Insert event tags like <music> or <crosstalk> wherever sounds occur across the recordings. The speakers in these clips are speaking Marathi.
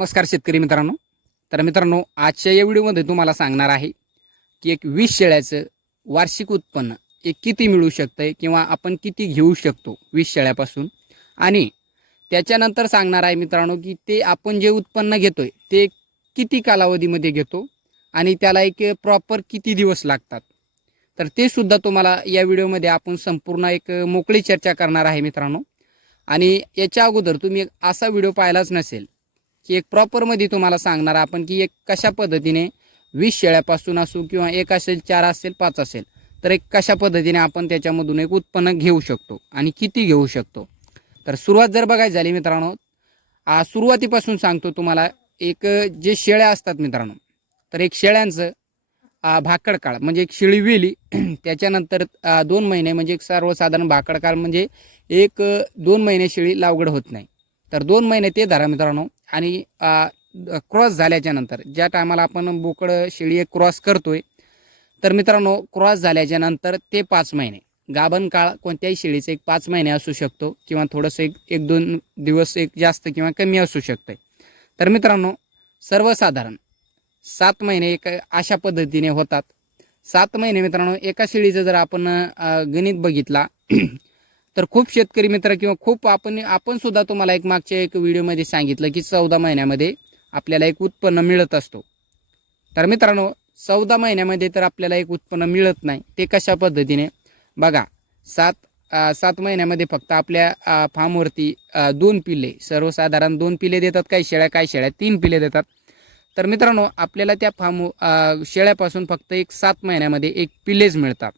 नमस्कार शेतकरी मित्रांनो. तर मित्रांनो आजच्या या व्हिडिओमध्ये तुम्हाला सांगणार आहे की एक वीस शेळ्याचं वार्षिक उत्पन्न एक किती मिळू शकतं किंवा आपण किती घेऊ शकतो वीस शेळ्यापासून. आणि त्याच्यानंतर सांगणार आहे मित्रांनो की ते आपण जे उत्पन्न घेतो आहे ते किती कालावधीमध्ये घेतो आणि त्याला एक प्रॉपर किती दिवस लागतात. तर ते सुद्धा तुम्हाला या व्हिडिओमध्ये आपण संपूर्ण एक मोकळी चर्चा करणार आहे मित्रांनो. आणि याच्या अगोदर तुम्ही एक असा व्हिडिओ पाहिलाच नसेल की एक प्रॉपरमध्ये तुम्हाला सांगणार आपण की एक कशा पद्धतीने वीस शेळ्यापासून असू किंवा एक असेल चार असेल पाच असेल तर एक कशा पद्धतीने आपण त्याच्यामधून एक उत्पन्न घेऊ शकतो आणि किती घेऊ शकतो? तर सुरुवात जर बघायची झाली मित्रांनो सुरुवातीपासून सांगतो तुम्हाला एक जे शेळ्या असतात मित्रांनो तर एक शेळ्यांचं भाकड काळ म्हणजे एक शेळी वेली <clears throat> त्याच्यानंतर दोन महिने म्हणजे एक सर्वसाधारण भाकड काळ म्हणजे एक दोन महिने शेळी लावगड होत नाही. तर दोन महिने ते धरा मित्रांनो आणि क्रॉस झाल्याच्यानंतर ज्या टायमाला आपण बोकड शेळी एक क्रॉस करतोय तर मित्रांनो क्रॉस झाल्याच्यानंतर ते पाच महिने. गाभण काळ कोणत्याही शेळीचा एक पाच महिने असू शकतो किंवा थोडंसं एक एक दोन दिवस एक जास्त किंवा कमी असू शकतं तर मित्रांनो सर्वसाधारण सात महिने एक अशा पद्धतीने होतात. सात महिने मित्रांनो एका शेळीचं जर आपण गणित बघितला तर खूप शेतकरी मित्र किंवा खूप आपण आपण सुद्धा तुम्हाला एक मागच्या एक व्हिडिओमध्ये सांगितलं की चौदा महिन्यामध्ये आपल्याला एक उत्पन्न मिळत असतो. तर मित्रांनो चौदा महिन्यामध्ये तर आपल्याला एक उत्पन्न मिळत नाही. ते कशा पद्धतीने? बघा सात सात महिन्यामध्ये फक्त आपल्या फार्मवरती दोन पिल्ले सर्वसाधारण दोन पिल्ले देतात काही शेळ्या काही शेळ्या तीन पिल्ले देतात. तर मित्रांनो आपल्याला त्या फार्म शेळ्यापासून फक्त एक सात महिन्यामध्ये एक पिल्लेच मिळतात.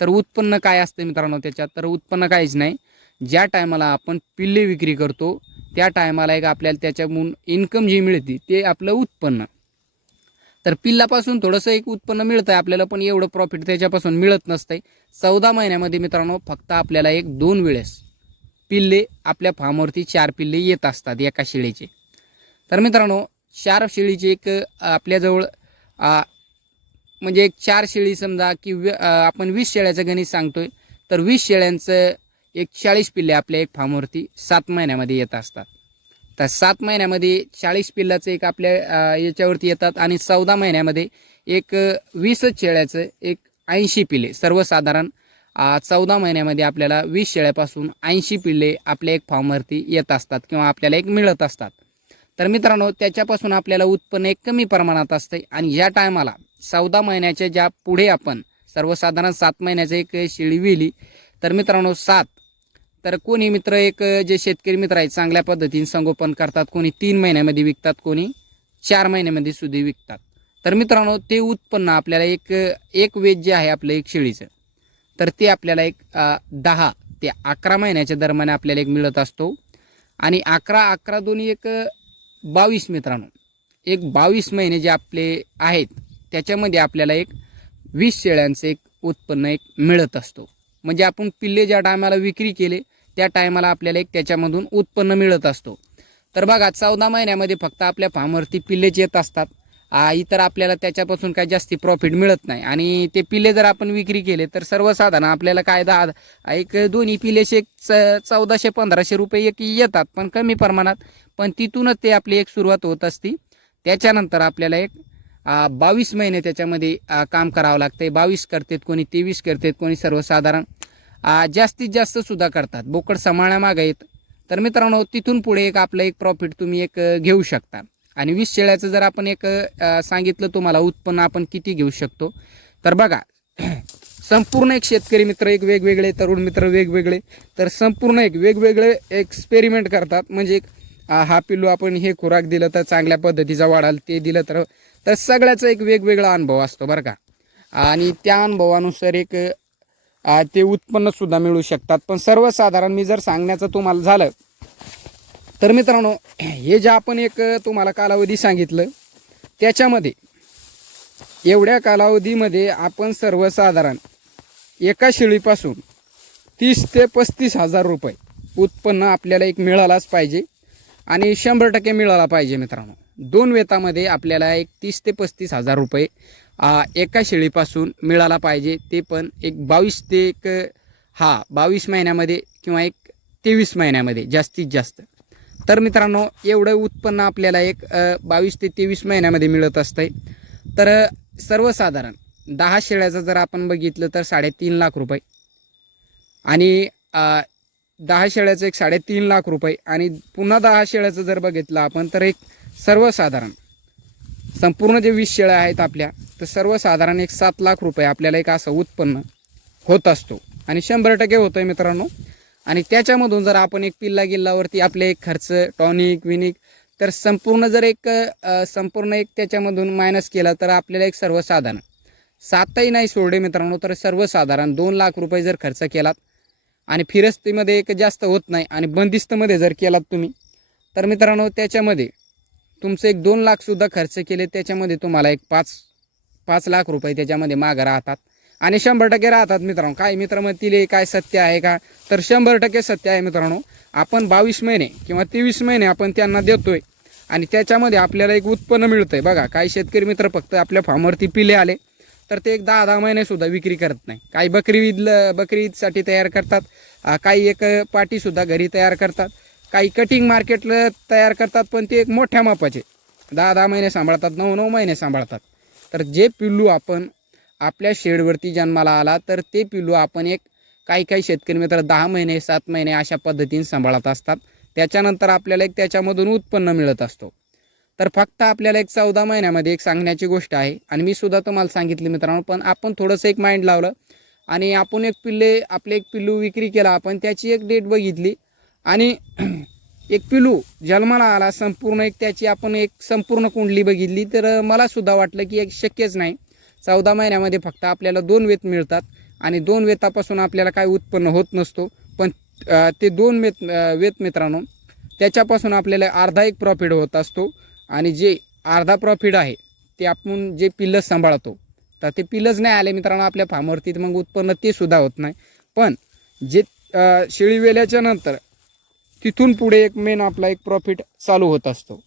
तर उत्पन्न काय असतं मित्रांनो त्याच्यात? तर उत्पन्न काहीच नाही. ज्या टायमाला आपण पिल्ले विक्री करतो त्या टायमाला एक आपल्याला त्याच्यामधून इन्कम जी मिळते ते आपलं उत्पन्न. तर पिल्लापासून थोडंसं एक उत्पन्न मिळतं आहे आपल्याला पण एवढं प्रॉफिट त्याच्यापासून मिळत नसतंय. चौदा महिन्यामध्ये मित्रांनो फक्त आपल्याला एक दोन वेळेस पिल्ले आपल्या फार्मवरती चार पिल्ले येत असतात एका शेळीचे. तर मित्रांनो चार शेळीचे एक आपल्याजवळ म्हणजे एक चार शेळी समजा की आपण वीस शेळ्याचं गणित सांगतोय तर वीस शेळ्यांचं एक चाळीस पिल्ले आपल्या एक फार्मवरती सात महिन्यामध्ये येत असतात. तर सात महिन्यामध्ये चाळीस पिल्लाचं एक आपल्या याच्यावरती येतात आणि चौदा महिन्यामध्ये एक वीसच शेळ्याचं एक ऐंशी पिल्ले सर्वसाधारण चौदा महिन्यामध्ये आपल्याला वीस शेळ्यापासून ऐंशी पिल्ले आपल्या एक फार्मवरती येत असतात किंवा आपल्याला एक मिळत असतात. तर मित्रांनो त्याच्यापासून आपल्याला उत्पन्न एक कमी प्रमाणात असते आणि या टायमाला चौदा महिन्याच्या ज्या पुढे आपण सर्वसाधारण सात महिन्याचं एक शेळी विली तर मित्रांनो सात. तर कोणी मित्र एक जे शेतकरी मित्र आहेत चांगल्या पद्धतीने संगोपन करतात कोणी तीन महिन्यामध्ये विकतात कोणी चार महिन्यामध्ये सुद्धा विकतात. तर मित्रांनो ते उत्पन्न आपल्याला एक एक वेज जे आहे आपलं एक शेळीचं तर ते आपल्याला एक दहा ते अकरा महिन्याच्या दरम्यान आपल्याला एक मिळत असतो. आणि अकरा अकरा दोन्ही एक बावीस मित्रांनो. एक बावीस महिने जे आपले आहेत त्याच्यामध्ये आपल्याला एक वीस शेळ्यांचं एक उत्पन्न एक मिळत असतो. म्हणजे आपण पिल्ले ज्या टायमाला विक्री केले त्या टायमाला आपल्याला एक त्याच्यामधून उत्पन्न मिळत असतो. तर बघा चौदा महिन्यामध्ये फक्त आपल्या फार्मवरती पिल्लेच येत असतात. इतर आपल्याला त्याच्यापासून काही जास्ती प्रॉफिट मिळत नाही. आणि ते पिल्ले जर आपण विक्री केले तर सर्वसाधारण आपल्याला काय दहा एक दोन्ही पिल्लेचे एक च चौदाशे पंधराशे रुपये एक येतात पण कमी प्रमाणात. पण तिथूनच ते आपली एक सुरुवात होत असती. त्याच्यानंतर आपल्याला एक बावीस महिने त्याच्यामध्ये काम करावं लागतं बावीस करतात कोणी तेवीस करतात कोणी सर्वसाधारण जास्तीत जास्त सुद्धा करतात. बोकड सांभाळण्यामागं येत तर मित्रांनो तिथून पुढे एक आपलं एक प्रॉफिट तुम्ही एक घेऊ शकता. आणि वीस शेळ्याचं जर आपण एक सांगितलं तुम्हाला उत्पन्न आपण किती घेऊ शकतो. तर बघा <clears throat> संपूर्ण एक शेतकरी मित्र एक वेगवेगळे तरुण मित्र वेगवेगळे तर संपूर्ण एक वेगवेगळे एक्सपेरिमेंट करतात. म्हणजे एक हा पिल्लू आपण हे खुराक दिलं तर चांगल्या पद्धतीचा वाढाल ते दिलं तर तर सगळ्याचा एक वेगवेगळा अनुभव असतो बरं का. आणि त्या अनुभवानुसार एक ते उत्पन्नसुद्धा मिळू शकतात. पण सर्वसाधारण मी जर सांगण्याचं तुम्हाला झालं तर मित्रांनो हे जे आपण एक तुम्हाला कालावधी सांगितलं त्याच्यामध्ये एवढ्या कालावधीमध्ये आपण सर्वसाधारण एका शेळीपासून तीस ते पस्तीस हजार रुपये उत्पन्न आपल्याला एक मिळालाच पाहिजे आणि शंभर टक्के मिळाला पाहिजे मित्रांनो. दोन वेतामध्ये आपल्याला एक तीस ते पस्तीस हजार रुपये एका शेळीपासून मिळाला पाहिजे. ते पण एक बावीस ते एक हा बावीस महिन्यामध्ये किंवा एक तेवीस महिन्यामध्ये जास्तीत जास्त. तर मित्रांनो एवढं उत्पन्न आपल्याला एक बावीस ते तेवीस महिन्यामध्ये मिळत असतंय. तर सर्वसाधारण दहा शेळ्याचं जर आपण बघितलं तर साडेतीन लाख रुपये. आणि दहा शेळ्याचं एक साडेतीन लाख रुपये. आणि पुन्हा दहा शेळ्याचं जर बघितलं आपण तर एक सर्वसाधारण. संपूर्ण जे वीस शेळ्या आहेत आपल्या तर सर्वसाधारण एक सात लाख रुपये आपल्याला एक असं उत्पन्न होत असतो. आणि शंभर टक्के होतं आहे मित्रांनो. आणि त्याच्यामधून जर आपण एक पिल्ला गिल्लावरती आपले एक खर्च टॉनिक विनिक तर संपूर्ण जर एक संपूर्ण एक त्याच्यामधून मायनस केला तर आपल्याला एक सर्वसाधारण. सातही नाही सोडले मित्रांनो तर सर्वसाधारण दोन लाख रुपये जर खर्च केलात आणि फिरस्तीमध्ये एक जास्त होत नाही आणि बंदिस्तमध्ये जर केलात तुम्ही तर मित्रांनो त्याच्यामध्ये तुमचं एक दोन लाखसुद्धा खर्च केले त्याच्यामध्ये तुम्हाला एक पाच पाच लाख रुपये त्याच्यामध्ये मागं राहतात. आणि शंभर टक्के राहतात मित्रांनो. काय मित्र म्हणतील काय सत्य आहे का? तर शंभर टक्के सत्य आहे मित्रांनो. आपण बावीस महिने किंवा तेवीस महिने आपण त्यांना देतोय आणि त्याच्यामध्ये आपल्याला एक उत्पन्न मिळतंय. बघा काही शेतकरी मित्र फक्त आपल्या फार्मवरती पिले आले तर ते एक दहा दहा महिनेसुद्धा विक्री करत नाही. काही बकरी ईद बकरी ईदसाठी तयार करतात. काही एक पाटीसुद्धा घरी तयार करतात. काही कटिंग मार्केटला तयार करतात पण ते एक मोठ्या मापाचे. दहा दहा महिने सांभाळतात नऊ नऊ महिने सांभाळतात. तर जे पिल्लू आपण आपल्या शेडवरती जन्माला आला तर ते पिल्लू आपण एक काही काही शेतकरी मित्र दहा महिने सात महिने अशा पद्धतीने सांभाळत असतात. त्याच्यानंतर आपल्याला एक त्याच्यामधून उत्पन्न मिळत असतो. तर फक्त आपल्याला एक चौदा महिन्यामध्ये एक सांगण्याची गोष्ट आहे आणि मी सुद्धा तुम्हाला सांगितली मित्रांनो पण आपण थोडंसं एक माइंड लावलं आणि आपण एक पिल्ले आपले एक पिल्लू विक्री केला आपण त्याची एक डेट बघितली आणि <clears throat> एक पिलू जन्माला आला संपूर्ण एक त्याची आपण एक संपूर्ण कुंडली बघितली तर मला सुद्धा वाटलं की एक शक्यच नाही. चौदा महिन्यामध्ये फक्त आपल्याला दोन वेत मिळतात आणि दोन वेतापासून आपल्याला काय उत्पन्न होत नसतो. पण ते दोन वेत वेत मित्रांनो त्याच्यापासून आपल्याला अर्धा एक प्रॉफिट होत असतो आणि जे अर्धा प्रॉफिट आहे ते आपण जे पिल्लस सांभाळतो तर ते पिल्लच नाही आले मित्रांनो आपल्या फार्मवरती तर मग उत्पन्न ते सुद्धा होत नाही. पण जे शेळी वेल्याच्या नंतर तिथून पुढे एक मेन आपला एक प्रॉफिट चालू होत असतो.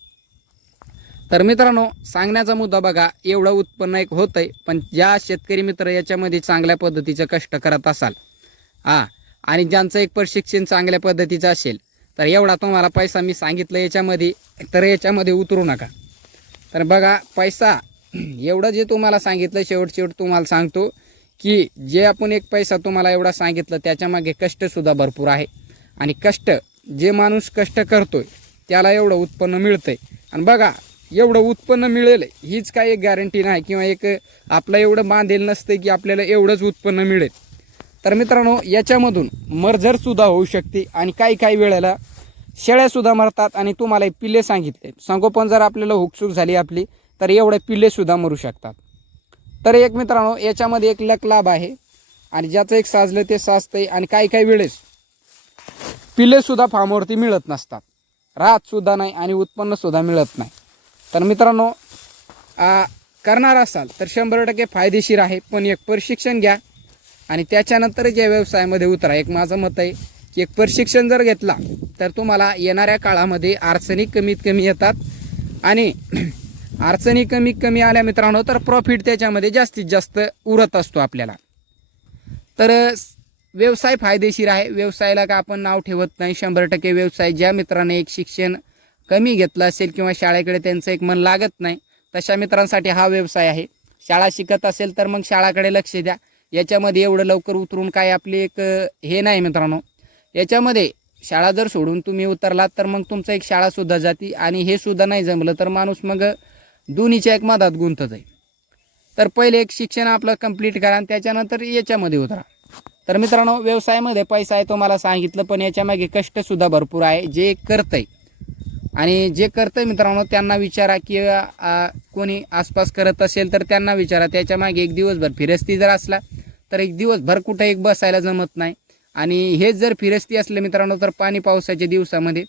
तर मित्रांनो सांगण्याचा मुद्दा बघा एवढं उत्पन्न एक होत आहे पण ज्या शेतकरी मित्र याच्यामध्ये चांगल्या पद्धतीचं कष्ट करत असाल हा आणि ज्यांचं एक प्रशिक्षण चांगल्या पद्धतीचं असेल तर एवढा तुम्हाला पैसा मी सांगितलं याच्यामध्ये तर याच्यामध्ये उतरू नका. तर बघा पैसा एवढं जे तुम्हाला सांगितलं शेवट शेवट तुम्हाला सांगतो की जे आपण एक पैसा तुम्हाला एवढा सांगितलं त्याच्यामागे कष्टसुद्धा भरपूर आहे. आणि कष्ट जे माणूस कष्ट करतोय त्याला एवढं उत्पन्न मिळतंय. आणि बघा एवढं उत्पन्न मिळेल हीच काही एक गॅरंटी नाही किंवा एक आपलं एवढं बांधेल नसतं की आपल्याला एवढंच उत्पन्न मिळेल. तर मित्रांनो याच्यामधून मर्जरसुद्धा होऊ शकते आणि काही काही वेळेला शेळ्यासुद्धा मरतात आणि तुम्हाला हे पिल्ले सांगितले. संगोपन जर आपल्याला हुकसूक झाली आपली तर एवढे पिल्लेसुद्धा मरू शकतात. तर एक मित्रांनो याच्यामध्ये एक लक लाभ आहे. आणि ज्याचं एक साजलं ते साजतंय. आणि काही काही वेळेस पिलेसुद्धा फार्मवरती मिळत नसतात. राहतसुद्धा नाही आणि उत्पन्नसुद्धा मिळत नाही. तर मित्रांनो करणार असाल तर शंभर टक्के फायदेशीर आहे पण एक प्रशिक्षण घ्या. आणि त्याच्यानंतरच या व्यवसायामध्ये उतरा. एक माझं मत आहे की एक प्रशिक्षण जर घेतला तर तुम्हाला येणाऱ्या काळामध्ये अडचणी कमीत कमी येतात. आणि <clears throat> अडचणी कमीत कमी आल्या मित्रांनो तर प्रॉफिट त्याच्यामध्ये जास्तीत जास्त उरत असतो आपल्याला. तर व्यवसाय फायदेशीर आहे. व्यवसायाला का आपण नाव ठेवत नाही? शंभर टक्के व्यवसाय ज्या मित्राने एक शिक्षण कमी घेतलं असेल किंवा शाळेकडे त्यांचं एक मन लागत नाही तशा मित्रांसाठी हा व्यवसाय आहे. शाळा शिकत असेल तर मग शाळाकडे लक्ष द्या. याच्यामध्ये एवढं लवकर उतरून काय आपली एक हे नाही मित्रांनो. याच्यामध्ये शाळा जर सोडून तुम्ही उतरलात तर मग तुमचं एक शाळासुद्धा जाती आणि हे सुद्धा नाही जमलं तर माणूस मग दोन्हीच्या एक मधात गुंतत जाईल. तर पहिले एक शिक्षण आपलं कंप्लीट करा आणि त्याच्यानंतर याच्यामध्ये उतरा. तर मित्रांनो व्यवसायामध्ये पैसा आहे तुम्हाला सांगितलं पण याच्यामागे कष्टसुद्धा भरपूर आहे जे करतंय. आणि जे करतंय मित्रांनो त्यांना विचारा की कोणी आसपास करत असेल तर त्यांना विचारा. त्याच्यामागे एक दिवसभर फिरस्ती जर असला तर एक दिवसभर कुठं एक बसायला जमत नाही. आणि हेच जर फिरस्ती असलं मित्रांनो तर पाणी पावसाच्या दिवसामध्ये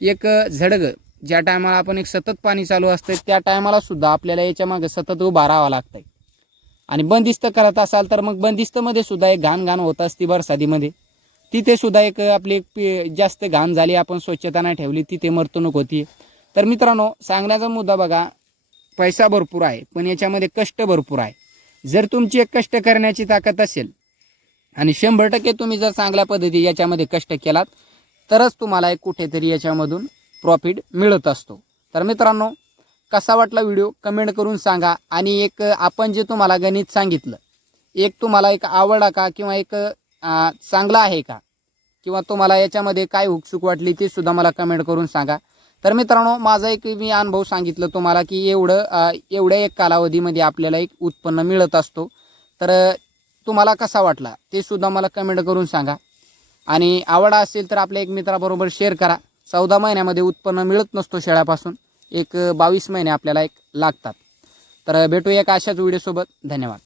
एक झडगं ज्या टायमाला आपण एक सतत पाणी चालू असतं त्या टायमाला सुद्धा आपल्याला याच्या मागे सतत उभा राहावं लागतंय. आणि बंदिस्त करत असाल तर मग बंदिस्तमध्ये सुद्धा एक घाण घाण होत असते बरसादीमध्ये तिथे सुद्धा एक आपली एक पी- जास्त घाण झाली आपण स्वच्छता नाही ठेवली तिथे मर्तणूक होती तर मित्रांनो सांगण्याचा मुद्दा बघा पैसा भरपूर आहे पण याच्यामध्ये कष्ट भरपूर आहे. जर तुमची एक कष्ट करण्याची ताकद असेल आणि शंभर टक्के तुम्ही जर चांगल्या पद्धती याच्यामध्ये कष्ट केलात तरच तुम्हाला एक कुठेतरी याच्यामधून प्रॉफिट मिळत असतो. तर मित्रांनो कसा वाटला व्हिडिओ कमेंट करून सांगा. आणि एक आपण जे तुम्हाला गणित सांगितलं एक तुम्हाला एक आवडा का किंवा एक चांगला आहे का? किंवा तुम्हाला याच्यामध्ये काय उत्सुक वाटली ते सुद्धा मला कमेंट करून सांगा. तर मित्रांनो माझा एक मी अनुभव सांगितलं तुम्हाला की एवढं एवढ्या एक कालावधीमध्ये आपल्याला एक उत्पन्न मिळत असतो. तर तुम्हाला कसा वाटला ते सुद्धा मला कमेंट करून सांगा. आणि आवडा असेल तर आपल्या एक मित्राबरोबर शेअर करा. चौदा महिन्यामध्ये उत्पन्न मिळत नसतो शेळ्यापासून. एक बावीस महिने आपल्याला एक लागतात. तर भेटूया एक अशाच व्हिडिओसोबत धन्यवाद.